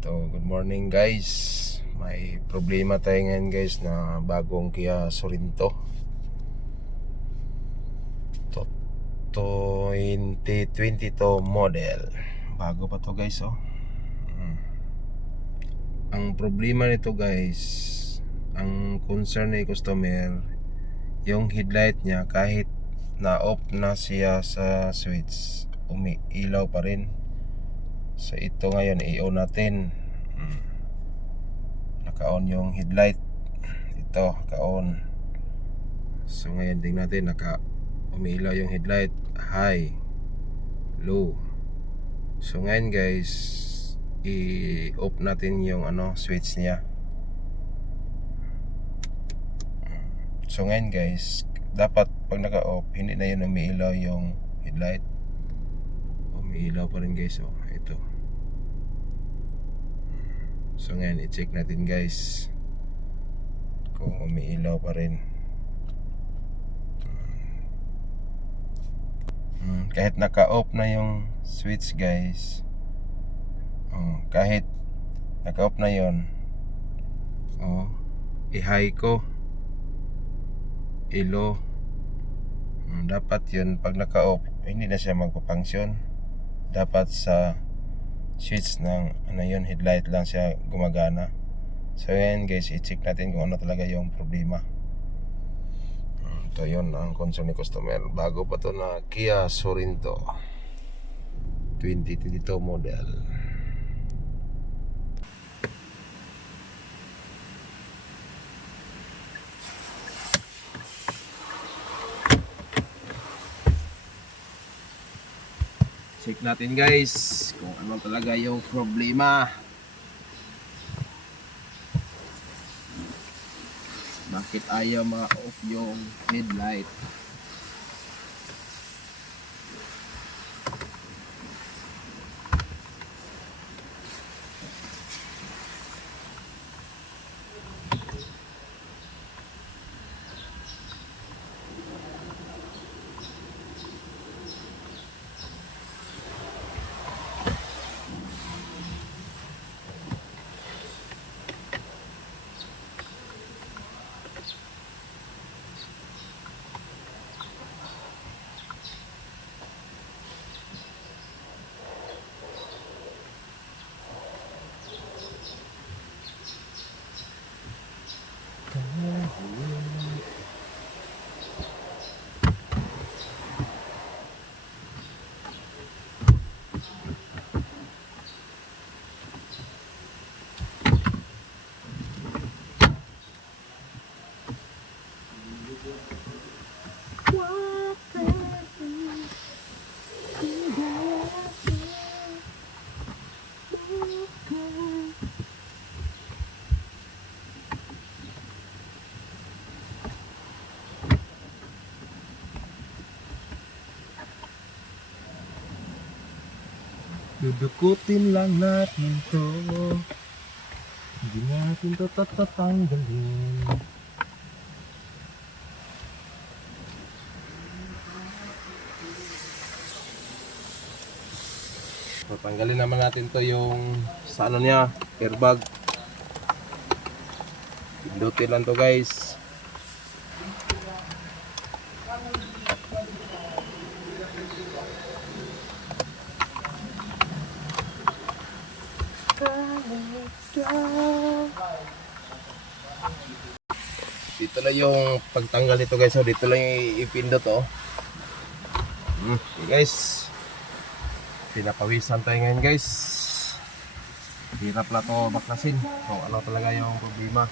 So, good morning guys. May problema tayo ngayon guys na bagong Kia Sorento 2022 model. Bago pa to guys oh. Ang problema nito guys, ang concern ng customer, yung headlight niya kahit na-off na siya sa switch, umiilaw pa rin. So ito ngayon i-on natin. Naka-on yung headlight. Ito, naka-on. So ngayon tingnan natin, umiilaw yung headlight, high, low. So ngayon guys, i-off natin yung switch niya. So ngayon guys, dapat pag naka-off, hindi na yun umiilaw yung headlight. Umiilaw pa rin guys oh, ito. So ngayon i-check natin guys kung umiilaw pa rin. Kahit naka-off na yung switch guys, kahit naka-off na yon, i-high ko, i-low, dapat yun pag naka-off hindi na siya magpapangsyon. Dapat sa switch ng yun, headlight lang siya gumagana. So yan guys, i-check natin kung ano talaga yung problema. Ito yun ang concern ni customer. Bago pa to na Kia Sorento 2022 model. Check natin guys kung ano talaga yung problema. Bakit ayaw ma-off yung headlight? Dudukutin lang natin to, hindi natin to tatanggalin. Tatanggalin naman natin to yung sa niya, airbag. Pindutin lang to guys. Dito lang yung pagtanggal nito guys. So dito lang yung ipindot oh. Okay guys, pinapawisan tayo ngayon guys. Hirap na to baklasin. So ano talaga yung problema?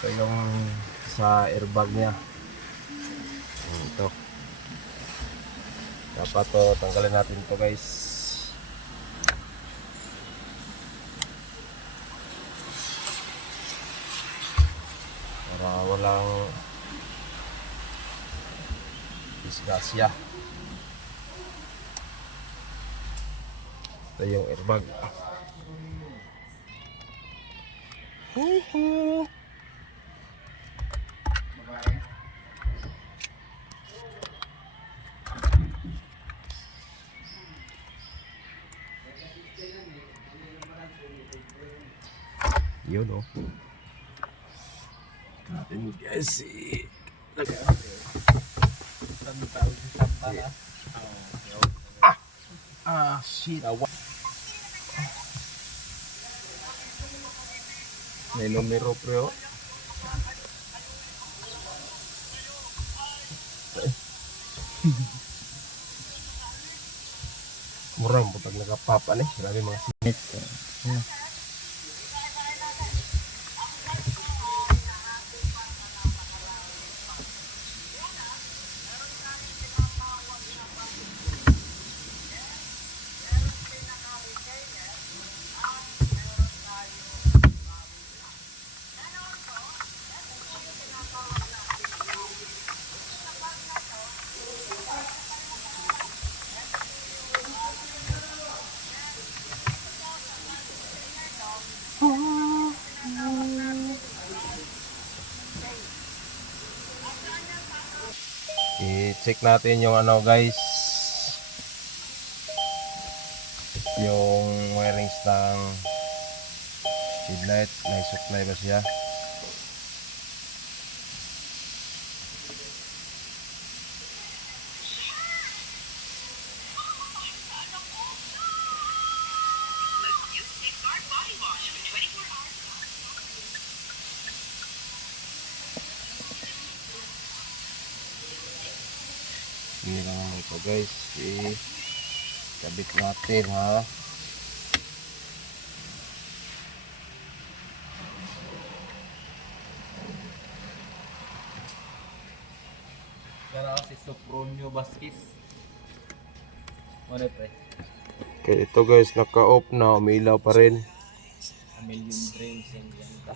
Ito yung sa airbag niya. Ito. Dapat to tanggalin natin to guys. Para walang disgrasya. Ito yung airbag. Yun oh. Natin guys. Shit. May numero pre oh. Murang butag nagapapa eh. Grabe mga sinit. I-check natin yung ano guys, yung wirings ng headlight, may supply ba siya? Hindi lang naman ito guys, i-kabit natin ha. Kaya si Sopronio Vasquez. Ano pre? Okay, ito guys, naka-off na, umilaw pa rin. A million dreams and ganda.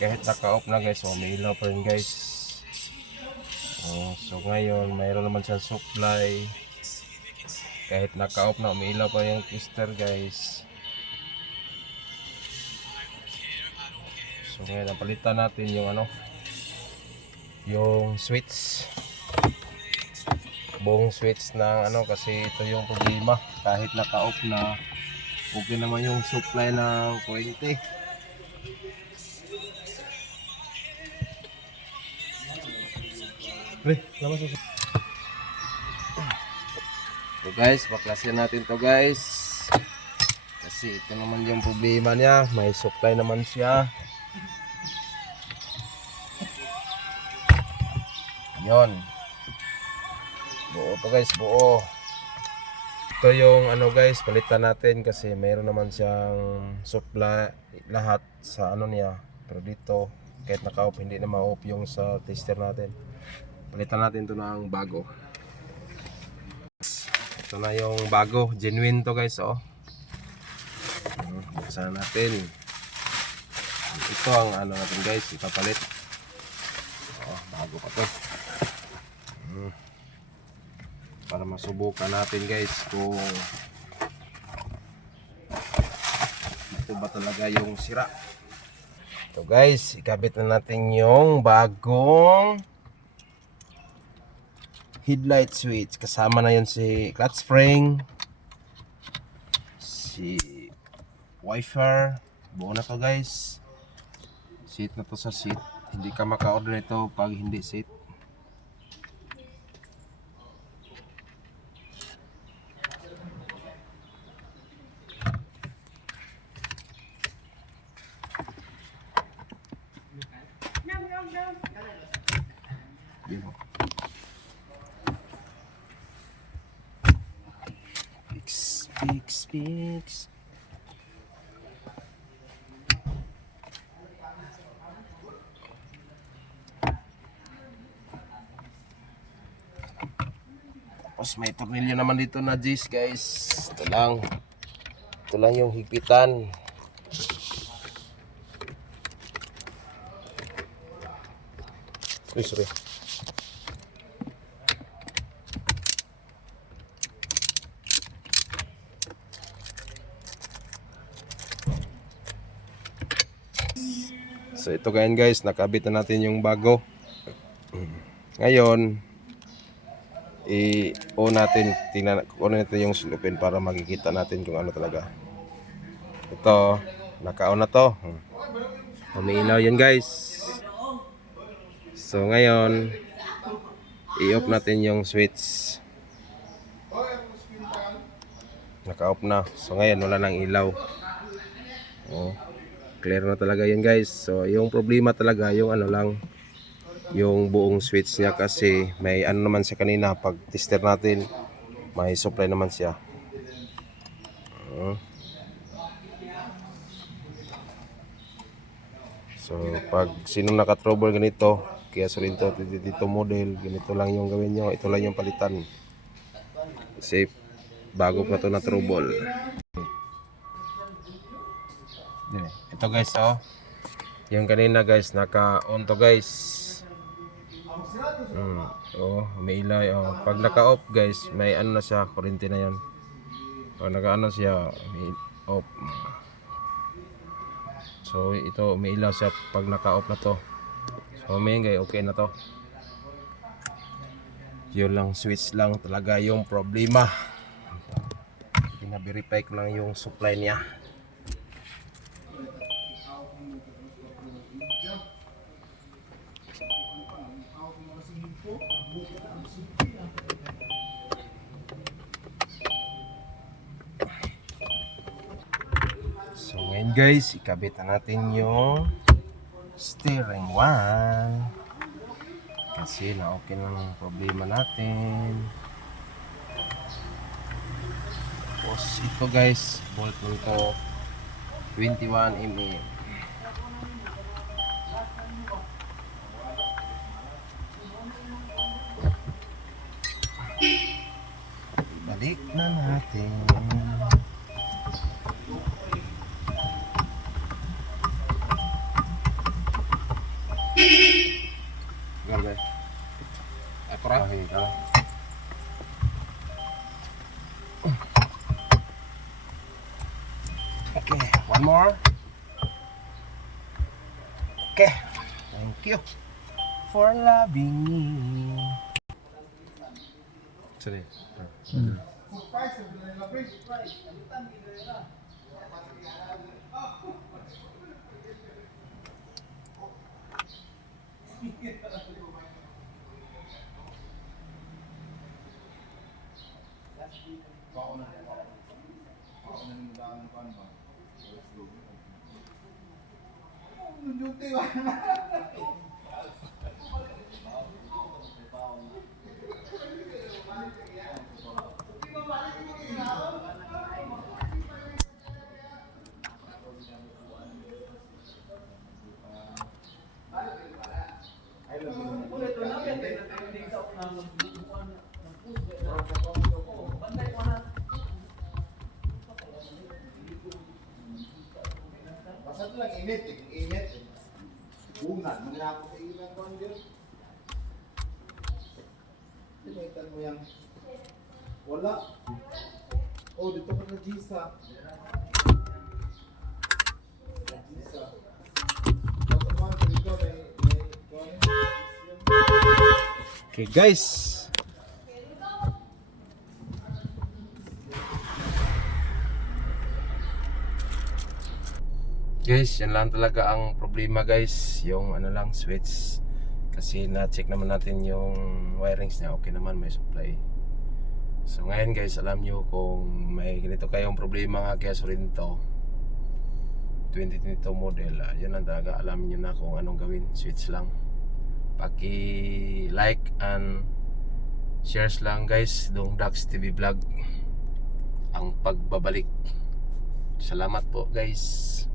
Kahit naka-off na guys, umilaw pa rin guys. So ngayon, mayroon naman siyang supply. Kahit naka-off na, umilaw pa yung tester guys. So ngayon, napalitan natin yung ano, yung switch. Buong switch ng ano, kasi ito yung problema. Kahit naka-off na, okay naman yung supply ng kuryente. So guys, baklasin natin to guys. Kasi ito naman yung problema niya. May supply naman siya. Yon. Buo to guys, buo. Ito yung ano guys, palitan natin kasi mayroon naman siyang supply lahat sa ano niya. Pero dito, kahit naka-off, hindi na ma-off yung sa tester natin. Palitan natin to ng bago. Ito na yung bago, genuine to guys oh. Buksan natin. Ito ang ano natin guys, ipapalit. Oh, bago pa to. Para masubukan natin guys kung ito ba talaga yung sira. Ito guys, ikabit na natin yung bagong headlight switch. Kasama na yun si clutch spring, si wiper. Buo na to guys. Seat na to sa seat. Hindi ka maka-order ito pag hindi seat. Yun o. Fix. Tapos may tornilyo naman dito na G's guys. Ito lang yung higpitan. Sorry. So ito ganyan guys, nakabit na natin yung bago. Ngayon, i-on natin, tingnan natin yung silupin para makikita natin kung ano talaga. Ito, naka-on na to. Umiilaw yan guys. So ngayon, i-off natin yung switch. Naka-off na. So ngayon wala nang ilaw. Oh, clear na talaga yan guys. So yung problema talaga yung ano lang, yung buong switch niya kasi may ano naman siya kanina pag tester natin, may supply naman siya. So pag sinong naka-trouble ganito, kaya Sorento dito model, ganito lang yung gawin nyo, ito lang yung palitan. Kasi bago pa to na trouble. Ito guys, oh. Yung kanina guys, naka-on to guys. Oh, may ilaw. Oh. Pag naka-off guys, may ano na siya, kurente na yan. Pag naka-ano siya, may off. So ito, may ilaw siya pag naka-off na to. So may guys, okay na to. Yun lang, switch lang talaga yung problema. Pina-verify ko lang yung supply niya. So ngayon guys, ikabit na natin yung steering wheel. Kasi na okay lang ang problema natin. Tapos ito guys, bolt nito 21 mm. Balik na natin. Grabe. Akura. Okay, one more. Okay, thank you for loving me. Sorry. Basta lang init, init. Bungan, mangyako sa ilang kondir. Tinaitan mo yan. Wala. Oh, dito ka na Gisa. Gisa. Okay guys. Guys, yan lang talaga ang problema guys, yung ano lang switch. Kasi na-check naman natin yung wirings niya, okay naman, may supply. So ngayon guys, alam nyo kung may ganito kayong problema nga kaya Sorento 2022 model, yun lang talaga, alam nyo na kung anong gawin, switch lang. Paki-like and shares lang guys, Dong Dax TV Vlog ang pagbabalik. Salamat po guys.